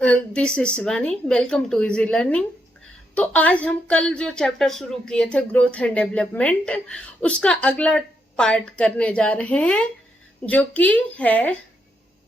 This is Shivani. Welcome to easy learning. तो आज हम कल जो चैप्टर शुरू किए थे ग्रोथ एंड डेवलपमेंट, उसका अगला पार्ट करने जा रहे हैं, जो कि है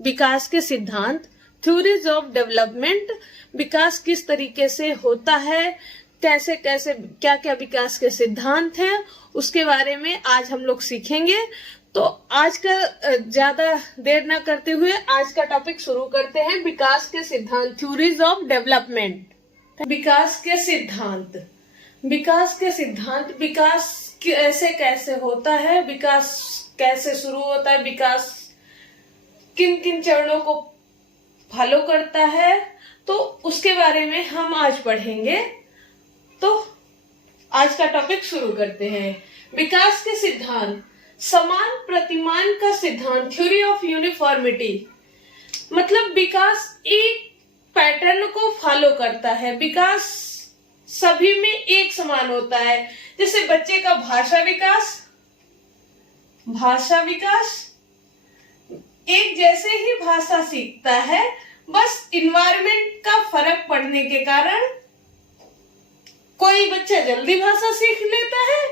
विकास के सिद्धांत, थ्योरीज ऑफ डेवलपमेंट। विकास किस तरीके से होता है, कैसे कैसे क्या क्या विकास के सिद्धांत हैं, उसके बारे में आज हम लोग सीखेंगे। तो आज का ज्यादा देर न करते हुए आज का टॉपिक शुरू करते हैं। विकास के सिद्धांत, थ्योरीज ऑफ डेवलपमेंट। विकास के सिद्धांत, विकास के सिद्धांत, विकास कैसे कैसे होता है, विकास कैसे शुरू होता है, विकास किन किन चरणों को फॉलो करता है, तो उसके बारे में हम आज पढ़ेंगे। तो आज का टॉपिक शुरू करते हैं। विकास के सिद्धांत, समान प्रतिमान का सिद्धांत, थ्योरी ऑफ यूनिफॉर्मिटी। मतलब विकास एक पैटर्न को फॉलो करता है, विकास सभी में एक समान होता है। जैसे बच्चे का भाषा विकास, एक जैसे ही भाषा सीखता है, बस इन्वायरमेंट का फर्क पड़ने के कारण कोई बच्चा जल्दी भाषा सीख लेता है,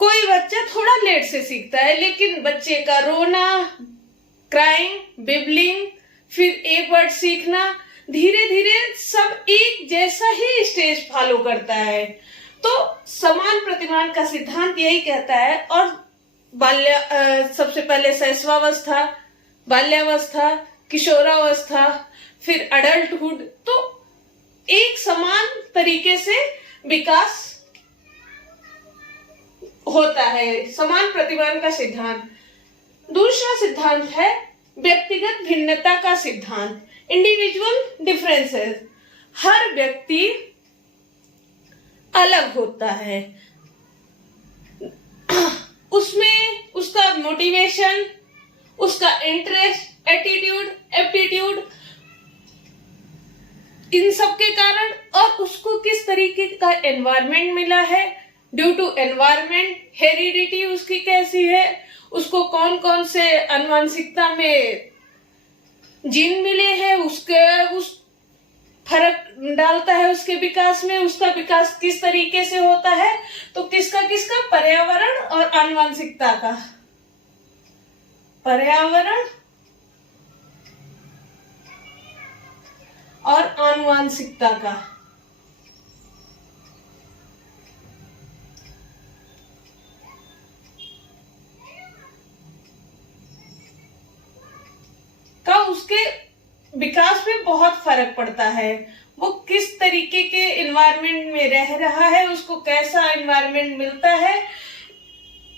कोई बच्चा थोड़ा लेट से सीखता है। लेकिन बच्चे का रोना, क्राइंग, बिबलिंग, फिर एक वर्ड सीखना, धीरे धीरे सब एक जैसा ही स्टेज फॉलो करता है। तो समान प्रतिमान का सिद्धांत यही कहता है। और सबसे पहले शैशवावस्था, बाल्यावस्था, किशोरावस्था, फिर अडल्टहुड, तो एक समान तरीके से विकास होता है, समान प्रतिमान का सिद्धांत। दूसरा सिद्धांत है व्यक्तिगत भिन्नता का सिद्धांत, इंडिविजुअल डिफरेंसेस। हर व्यक्ति अलग होता है, उसमें उसका मोटिवेशन, उसका इंटरेस्ट, एटीट्यूड, एप्टीट्यूड, इन सब के कारण, और उसको किस तरीके का एनवायरनमेंट मिला है, ड्यू टू एनवायरनमेंट, हेरिडिटी उसकी कैसी है, उसको कौन कौन से आनुवंशिकता में जीन मिले हैं, उस फर्क डालता है उसके विकास में। उसका विकास किस तरीके से होता है, तो किसका किसका, पर्यावरण और आनुवंशिकता का, पर्यावरण और आनुवंशिकता का उसके विकास में बहुत फर्क पड़ता है। वो किस तरीके के एनवायरनमेंट में रह रहा है, उसको कैसा एनवायरनमेंट मिलता है।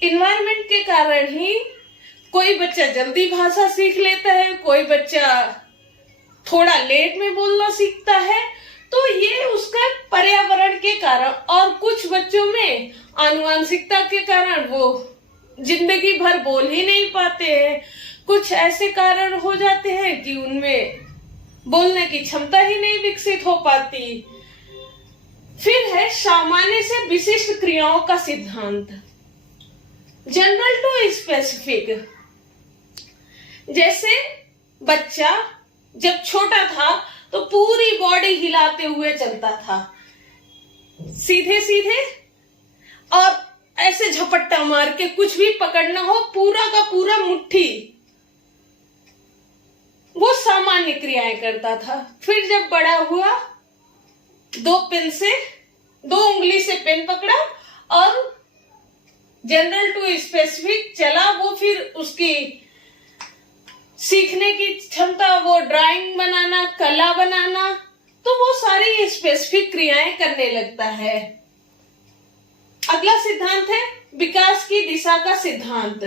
एनवायरनमेंट के कारण ही कोई बच्चा जल्दी भाषा सीख लेता है, कोई बच्चा थोड़ा लेट में बोलना सीखता है। तो ये उसका पर्यावरण के कारण, और कुछ बच्चों में आनुवंशिकता के कारण वो जिंदगी भर बोल ही नहीं पाते हैं। कुछ ऐसे कारण हो जाते हैं कि उनमें बोलने की क्षमता ही नहीं विकसित हो पाती। फिर है सामान्य से विशिष्ट क्रियाओं का सिद्धांत, जनरल टू स्पेसिफिक। जैसे बच्चा जब छोटा था तो पूरी बॉडी हिलाते हुए चलता था, सीधे सीधे, और ऐसे झपट्टा मार के कुछ भी पकड़ना हो, पूरा का पूरा मुट्ठी, वो सामान्य क्रियाएं करता था। फिर जब बड़ा हुआ, दो उंगली से पेन पकड़ा और जनरल टू स्पेसिफिक चला। वो फिर उसकी सीखने की क्षमता, वो ड्राइंग बनाना, कला बनाना, तो वो सारी स्पेसिफिक क्रियाएं करने लगता है। अगला सिद्धांत है विकास की दिशा का सिद्धांत,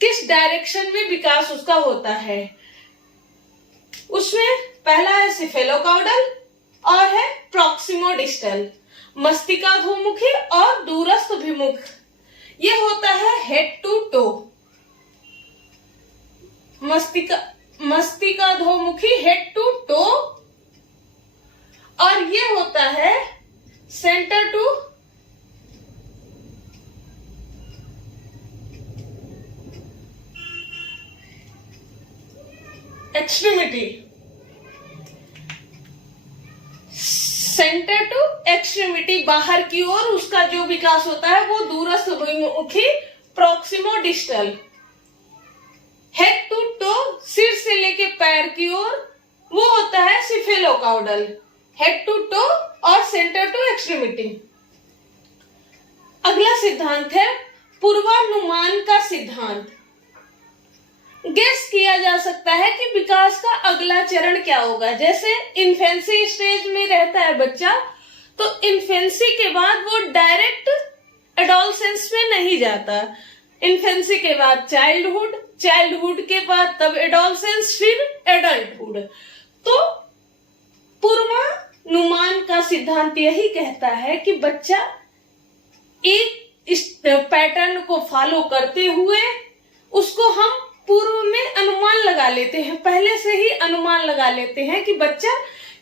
किस डायरेक्शन में विकास उसका होता है। उसमें पहला है सिफेलोकाउडल और है प्रॉक्सिमोडिस्टल, मस्तिकाधोमुखी और दूरस्थभिमुख। ये होता है हेड टू टो, मस्तिकाधोमुखी, हेड टू टो, और ये होता है centre to extremity. Centre to extremity, बाहर की ओर उसका जो विकास होता है वो दूरस्थ अभिमुखी proximo distal. Head to toe, सिर से लेके पैर की ओर, वो होता है सिफेलोकाउडल। हेड टू टो और सेंटर टू एक्सट्रीमिटी। अगला सिद्धांत है पूर्वानुमान का सिद्धांत। गेस किया जा सकता है कि विकास का अगला चरण क्या होगा। जैसे इन्फेंसी स्टेज में रहता है बच्चा, तो इन्फेंसी के बाद वो डायरेक्ट एडोलसेंस में नहीं जाता। इन्फेंसी के बाद चाइल्डहुड, चाइल्डहुड के बाद तब एडोलसेंस, फिर एडल्टहुड। तो पूर्वानुमान का सिद्धांत यही कहता है कि बच्चा एक इस पैटर्न को फॉलो करते हुए उसको हम पूर्व में अनुमान लगा लेते हैं, पहले से ही अनुमान लगा लेते हैं कि बच्चा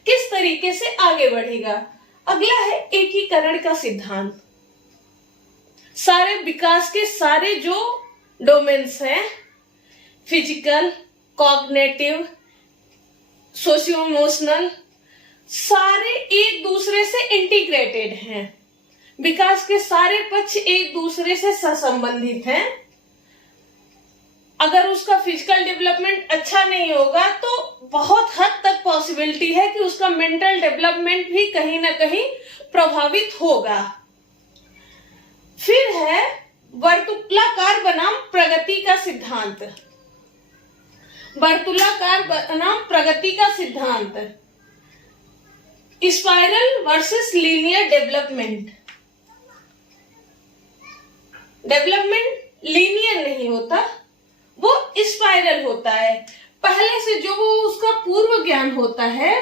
किस तरीके से आगे बढ़ेगा। अगला है एकीकरण का सिद्धांत। सारे विकास के सारे जो डोमेन्स हैं, फिजिकल, कॉग्निटिव, सोशियो इमोशनल, सारे एक दूसरे से इंटीग्रेटेड हैं। विकास के सारे पक्ष एक दूसरे से सहसंबंधित हैं। अगर उसका फिजिकल डेवलपमेंट अच्छा नहीं होगा तो बहुत हद तक पॉसिबिलिटी है कि उसका मेंटल डेवलपमेंट भी कहीं ना कहीं प्रभावित होगा। फिर है वर्तुलाकार बनाम प्रगति का सिद्धांत। वर्तुलाकार बनाम प्रगति का सिद्धांत, spiral versus linear development. Development linear नहीं होता, वो स्पाइरल होता है। पहले से जो वो उसका पूर्व ज्ञान होता है,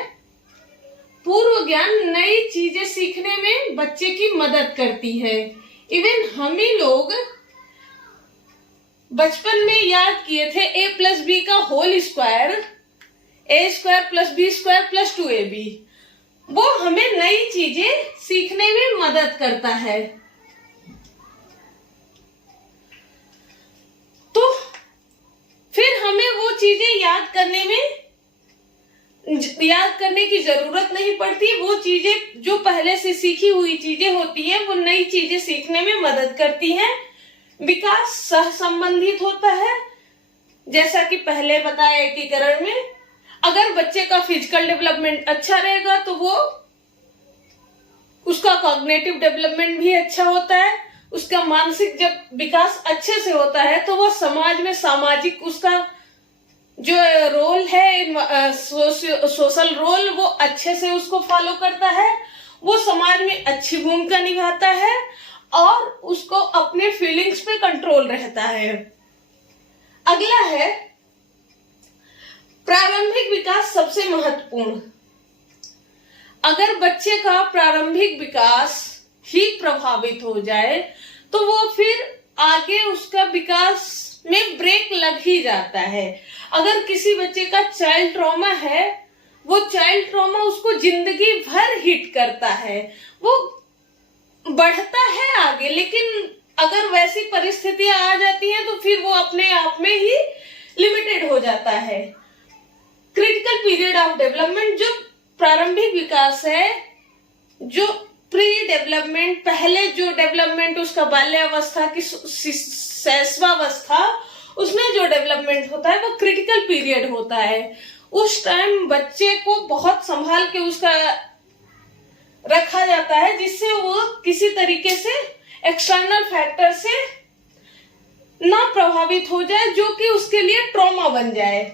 पूर्व ज्ञान नई चीजें सीखने में बच्चे की मदद करती है। इवन हम ही लोग बचपन में याद किए थे a+b का whole square, a² + b² + 2ab। वो हमें नई चीजें सीखने में मदद करता है। तो फिर हमें वो चीजें याद करने की जरूरत नहीं पड़ती। वो चीजें जो पहले से सीखी हुई चीजें होती हैं, वो नई चीजें सीखने में मदद करती हैं। विकास सह संबंधित होता है, जैसा कि पहले बताया एकीकरण में। अगर बच्चे का फिजिकल डेवलपमेंट अच्छा रहेगा तो वो उसका कॉग्निटिव डेवलपमेंट भी अच्छा होता है। उसका मानसिक जब विकास अच्छे से होता है तो वो समाज में सामाजिक उसका जो रोल है, सोशल रोल, वो अच्छे से उसको फॉलो करता है। वो समाज में अच्छी भूमिका निभाता है और उसको अपने फीलिंग्स पे कंट्रोल रहता है। अगला है प्रारंभिक विकास सबसे महत्वपूर्ण। अगर बच्चे का प्रारंभिक विकास ही प्रभावित हो जाए तो वो फिर आगे उसका विकास में ब्रेक लग ही जाता है। अगर किसी बच्चे का चाइल्ड ट्रॉमा है, वो चाइल्ड ट्रॉमा उसको जिंदगी भर हिट करता है। वो बढ़ता है आगे, लेकिन अगर वैसी परिस्थितियां आ जाती हैं तो फिर वो अपने आप में ही लिमिटेड हो जाता है। क्रिटिकल पीरियड ऑफ डेवलपमेंट, जो प्रारंभिक विकास है, जो प्री डेवलपमेंट, पहले जो डेवलपमेंट उसका बाल्यावस्था की शैशवावस्था, उसमें जो डेवलपमेंट होता है वो क्रिटिकल पीरियड होता है। उस टाइम बच्चे को बहुत संभाल के उसका रखा जाता है, जिससे वो किसी तरीके से एक्सटर्नल फैक्टर से ना प्रभावित हो जाए, जो कि उसके लिए ट्रॉमा बन जाए।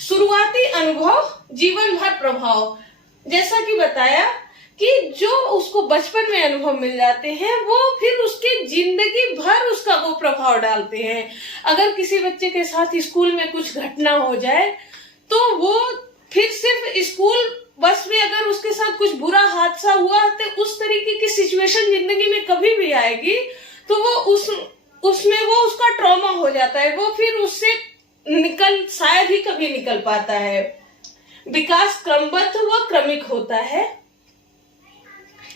शुरुआती अनुभव, जीवन भर प्रभाव। जैसा कि बताया कि जो उसको बचपन में अनुभव मिल जाते हैं वो फिर उसकी जिंदगी भर उसका वो प्रभाव डालते हैं। अगर किसी बच्चे के साथ स्कूल में कुछ घटना हो जाए तो वो फिर सिर्फ स्कूल बस में अगर उसके साथ कुछ बुरा हादसा हुआ तो उस तरीके की सिचुएशन जिंदगी में कभी भी आएगी तो वो उसमें वो उसका ट्रॉमा हो जाता है। वो फिर उससे शायद ही कभी निकल पाता है। विकास क्रमबद्ध व क्रमिक होता है,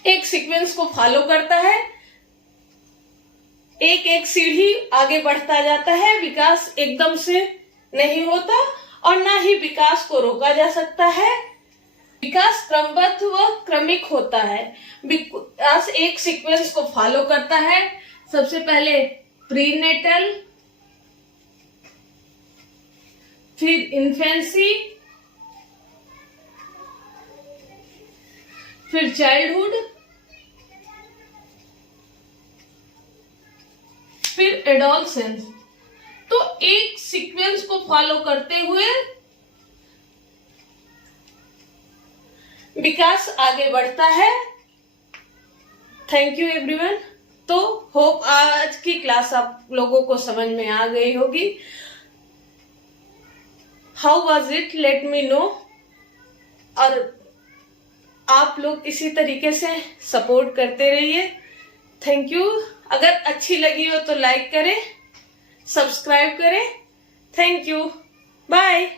एक सीक्वेंस को फॉलो करता है, एक एक सीढ़ी आगे बढ़ता जाता है। विकास एकदम से नहीं होता और ना ही विकास को रोका जा सकता है। विकास क्रमबद्ध व क्रमिक होता है। विकास एक सीक्वेंस को फॉलो करता है। सबसे पहले प्रीनेटल, फिर इन्फेंसी, फिर चाइल्डहुड, फिर एडोलसेंस। तो एक सीक्वेंस को फॉलो करते हुए विकास आगे बढ़ता है। Thank you everyone. तो होप आज की क्लास आप लोगों को समझ में आ गई होगी। How was it, let me know. और आप लोग इसी तरीके से सपोर्ट करते रहिए। Thank you. अगर अच्छी लगी हो तो लाइक करें, सब्सक्राइब करें। Thank you, bye.